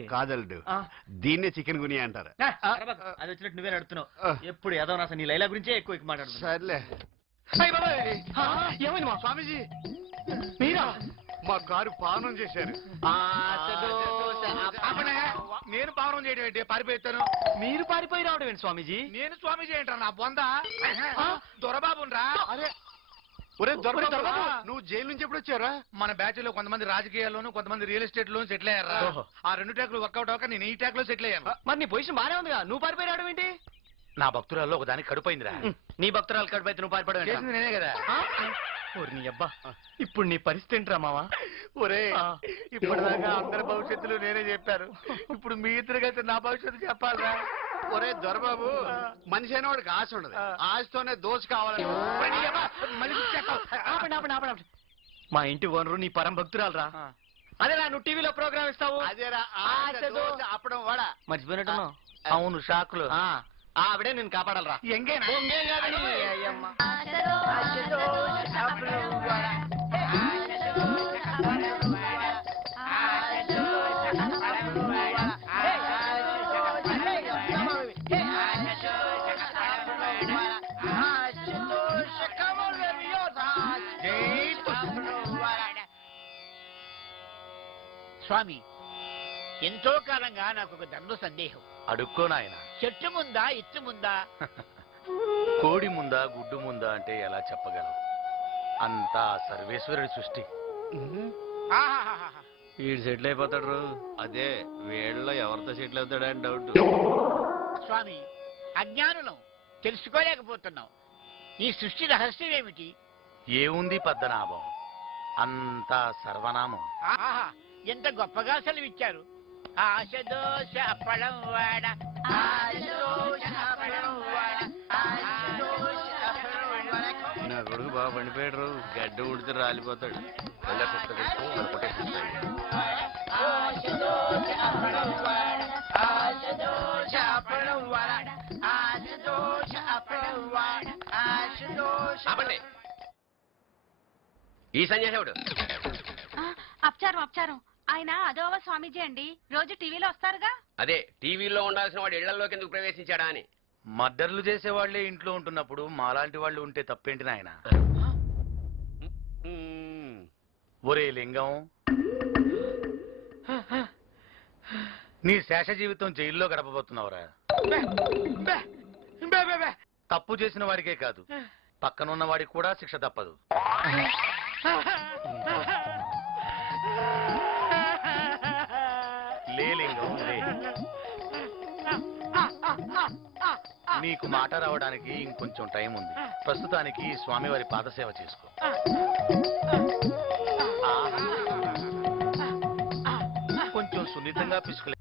ఏంటి కాదల్డు దీన్నే చికెన్ గునియా అంటారు. అది వచ్చినట్టు నువ్వే నడుతున్నావు. ఎప్పుడు ఏదో అసలు నీ లైలా గురించే ఎక్కువ మాట్లాడుతున్నా. సర్లే. ఏమైంది మా స్వామీజీ మీరా? మా కారు పావనం చేశారు. నేను పావనం చేయడం ఏంటి? పారిపోతాను. మీరు పారిపోయి రావడం ఏంటి స్వామీజీ? నేను స్వామీజీ ఏంటా నా బొంద దొరబాబురా. అరే ఒరే దొరబాబు, నువ్వు జైలు నుంచి ఎప్పుడు వచ్చారా? మన బ్యాచ్ లో కొంతమంది రాజకీయాల్లోనూ కొంతమంది రియల్ ఎస్టేట్ లోను సెటిల్ అయ్యారా. ఆ 2 ట్యాక్లు వర్కౌట్ అవ్వక నేను ఈ ట్యాక్ లో సెటిల్ అయ్యాను. మరి నీ పొజిషన్ బానే ఉందిగా, నువ్వు పారిపోయి రావడం ఏంటి? నా భక్తురాల్లో ఒక దానికి కడుపోయిందిరా. నీ భక్తురాలు కడుపైతే నువ్వు పారిపోవడం చేసింది నేనే కదా. నీ అబ్బా, ఇప్పుడు నీ పరిస్థితి ఏంట్రా మావా? ఒరే ఇప్పటిదాకా అందరి భవిష్యత్తులు నేనే చెప్పారు. ఇప్పుడు మీ ఇద్దరు కలిసి నా భవిష్యత్తు చెప్పాలరా. ఒరే దొరబాబు, మనిషి అయిన వాడికి ఆశ ఉండదు, ఆశతోనే దోష కావాలని. మా ఇంటి ఓనరు నీ పరం భక్తురాలు రా. అదేరా నువ్వు టీవీలో ప్రోగ్రామ్ ఇస్తావు. అదేరా అప్పడం వాడా మర్చిపోయినట్టున్నావు. అవును షాకులు. ఆవిడే నేను కాపాడాలరా. ఎంగేనా? స్వామి, ఎంతో కాలంగా నాకు ఒక దండు సందేహం. అడుక్కో నాయన. చెట్టు ముందా ఎత్తు ముందా? కోడి ముందా గుడ్డు ముందా అంటే ఎలా చెప్పగలవు? అంతా సర్వేశ్వరుడి సృష్టి. వీడు సెటిల్ అయిపోతాడు. అదే వీళ్ళలో ఎవరితో సెటిల్ అవుతాడని డౌట్. స్వామి, అజ్ఞానులం, తెలుసుకోలేకపోతున్నాం. ఈ సృష్టి రహస్యం ఏమిటి? ఏముంది పద్మనాభం, అంతా సర్వనామం. ఎంత గొప్పగా సెలవిచ్చారు. ఆశ దోష అప్పడం వాడ, ఆశ దోష అప్పడం వాడ, ఆశ దోష అప్పడం వాడ. నా కొడుకు బాగా పండిపోయాడు, గడ్డ ఉడితే రాలిపోతాడు. ఆశ దోష అప్పడం వాడ, ఆశ దోష అప్పడం వాడ, ఆశ దోష అప్పడం వాడ, ఆశ దోష. ఈ సన్యాసేవుడు అపచారం. ఆయన అదోవ స్వామీజీ అండి, రోజు టీవీలో వస్తారుగా. అదే టీవీలో ఉండాల్సిన వాడు ఇళ్లలోకి ఎందుకు ప్రవేశించాడా అని. మర్డర్లు చేసేవాళ్లే ఇంట్లో ఉంటున్నప్పుడు మాలాంటి వాళ్ళు ఉంటే తప్పేంటి నాయన? ఒరే లింగం, నీ శేష జీవితం జైల్లో గడపబోతున్నావురా. తప్పు చేసిన వాడికే కాదు, పక్కనున్న వాడికి కూడా శిక్ష తప్పదు. లింగం లే. నీకు మాట రావడానికి ఇంకొంచెం టైం ఉంది. ప్రస్తుతానికి స్వామివారి పాదసేవ చేసుకో. కొంచెం సున్నితంగా పిసుకులే.